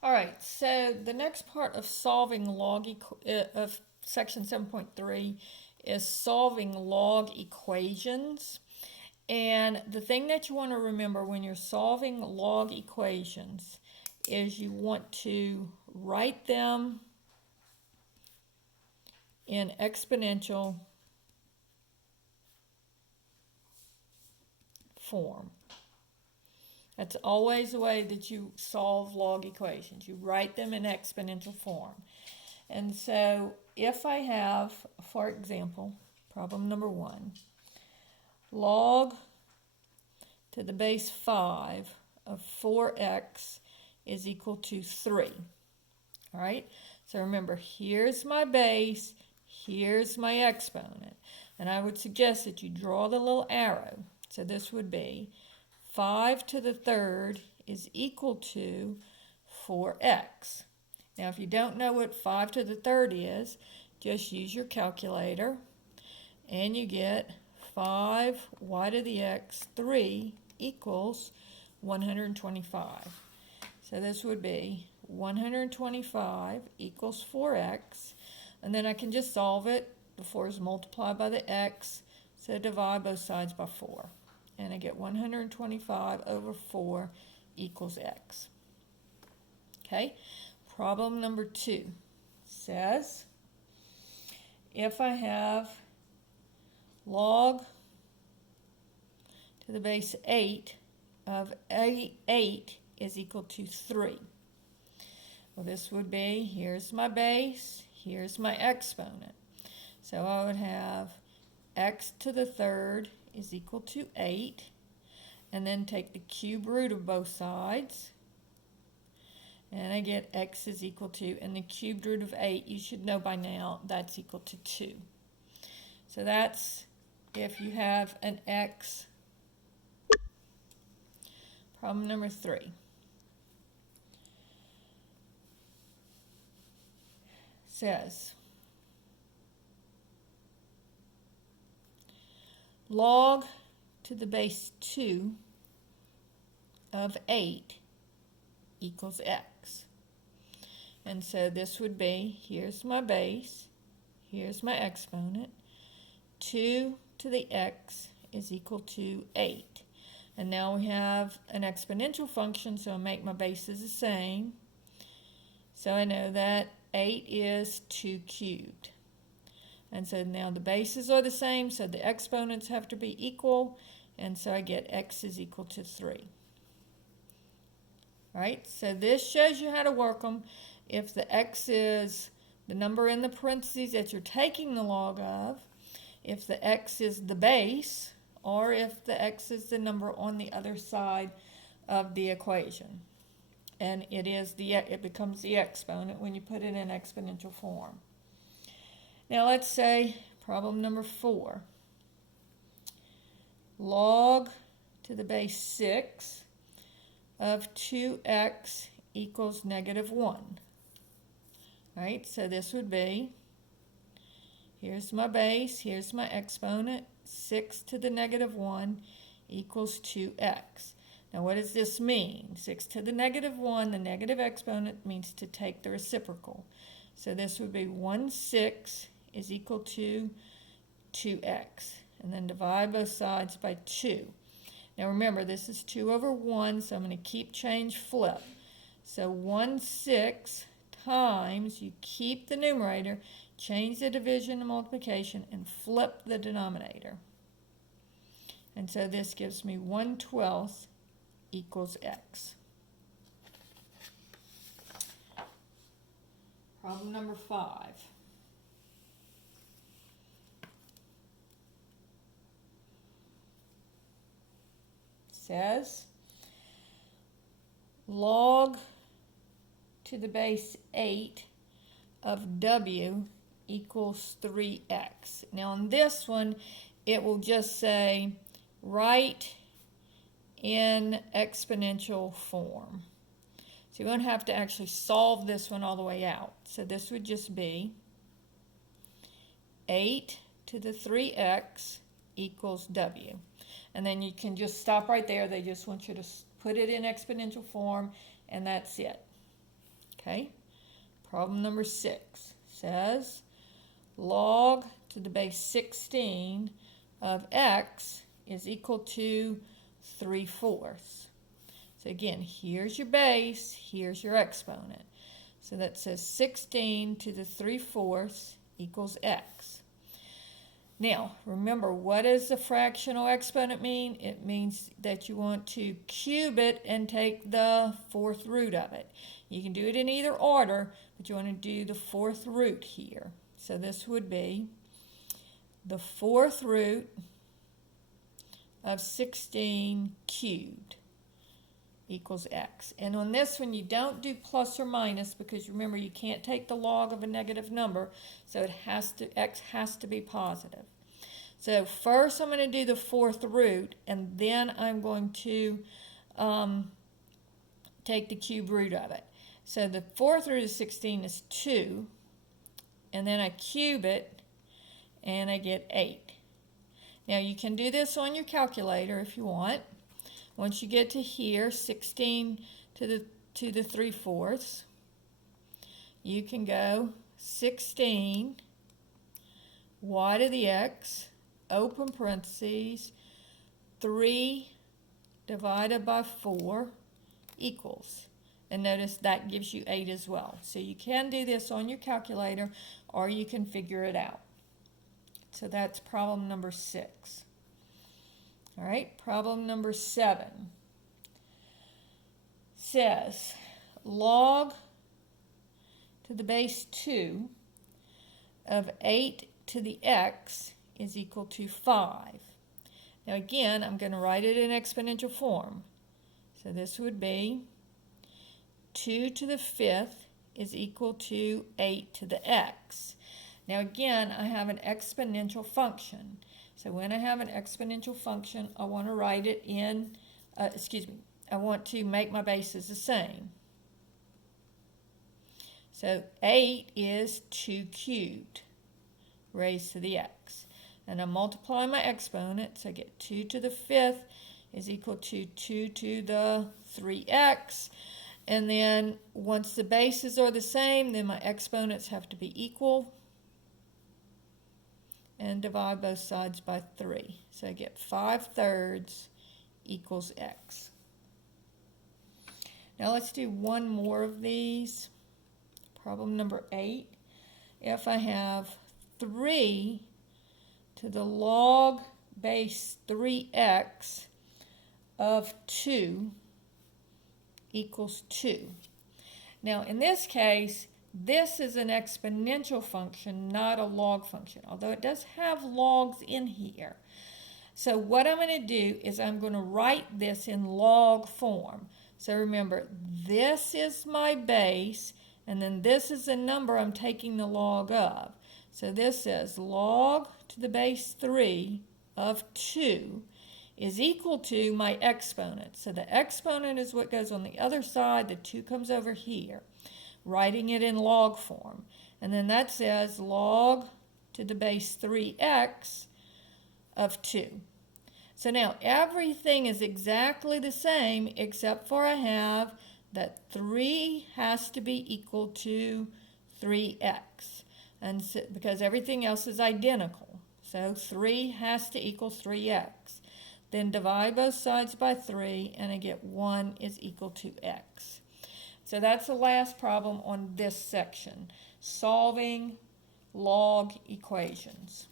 All right, so the next part of solving of section 7.3 is solving log equations. And the thing that you want to remember when you're solving log equations is you want to write them in exponential form. That's always the way that you solve log equations. You write them in exponential form. And so if I have, for example, problem number 1, log to the base 5 of 4x is equal to 3. All right, so remember, here's my base, here's my exponent. And I would suggest that you draw the little arrow. So this would be 5 to the third is equal to 4x. Now, if you don't know what 5 to the third is, just use your calculator and you get 5y to the x 3 equals 125. So this would be 125 equals 4x, and then I can just solve it. The 4 is multiplied by the x, so divide both sides by 4. And I get 125 over 4 equals x. Okay, problem number 2 says if I have log to the base 8 of 8 is equal to 3. Well, this would be, here's my base, here's my exponent. So I would have x to the third is equal to 8, and then take the cube root of both sides, and I get x is equal to, and the cubed root of 8, you should know by now, that's equal to 2. So that's if you have an x. Problem number 3 says log to the base 2 of 8 equals x. And so this would be, here's my base, here's my exponent, 2 to the x is equal to 8. And now we have an exponential function, so I make my bases the same. So I know that 8 is 2 cubed. And so now the bases are the same, so the exponents have to be equal, and so I get x is equal to 3. All right, so this shows you how to work them. If the x is the number in the parentheses that you're taking the log of, if the x is the base, or if the x is the number on the other side of the equation. And it becomes the exponent when you put it in exponential form. Now let's say problem number 4. Log to the base 6 of 2x equals negative 1. All right, so this would be, here's my base, here's my exponent, 6 to the negative 1 equals 2x. Now what does this mean? 6 to the negative 1, the negative exponent means to take the reciprocal. So this would be 1/6 is equal to 2x. And then divide both sides by 2. Now remember, this is 2 over 1, so I'm going to keep change flip. So 1/6 times, you keep the numerator, change the division and multiplication, and flip the denominator. And so this gives me 1/12 equals x. Problem number 5. Says log to the base 8 of w equals 3x. Now on this one, it will just say write in exponential form. So you won't have to actually solve this one all the way out. So this would just be 8 to the 3x equals w. And then you can just stop right there. They just want you to put it in exponential form, and that's it. Okay, problem number 6 says log to the base 16 of x is equal to 3/4. So again, here's your base, here's your exponent. So that says 16 to the 3/4 equals x. Now, remember, what does the fractional exponent mean? It means that you want to cube it and take the 4th root of it. You can do it in either order, but you want to do the 4th root here. So this would be the 4th root of 16 cubed equals x. And on this one, you don't do plus or minus because remember, you can't take the log of a negative number, so x has to be positive. So first I'm going to do the 4th root, and then I'm going to take the cube root of it. So the 4th root of 16 is 2, and then I cube it, and I get 8. Now you can do this on your calculator if you want. Once you get to here, 16 to the 3/4, you can go 16 y to the x, open parentheses, 3 divided by 4 equals. And notice that gives you 8 as well. So you can do this on your calculator or you can figure it out. So that's problem number 6. All right, problem number 7 says log to the base 2 of 8 to the x is equal to 5. Now again, I'm going to write it in exponential form. So this would be 2 to the 5th is equal to 8 to the x. Now again, I have an exponential function. So when I have an exponential function, I want to write it in, I want to make my bases the same. So 8 is 2 cubed raised to the x. And I multiply my exponents. I get 2 to the 5th is equal to 2 to the 3x. And then once the bases are the same, then my exponents have to be equal. And divide both sides by 3. So I get 5/3 equals x. Now let's do one more of these. Problem number 8. If I have 3 to the log base 3x of 2 equals 2. Now in this case, this is an exponential function, not a log function, although it does have logs in here. So what I'm going to do is I'm going to write this in log form. So remember, this is my base, and then this is the number I'm taking the log of. So this says log to the base 3 of 2 is equal to my exponent. So the exponent is what goes on the other side. The 2 comes over here. Writing it in log form. And then that says log to the base 3x of 2. So now everything is exactly the same except for I have that 3 has to be equal to 3x. And so, because everything else is identical. So 3 has to equal 3x. Then divide both sides by 3 and I get 1 is equal to x. So that's the last problem on this section, solving log equations.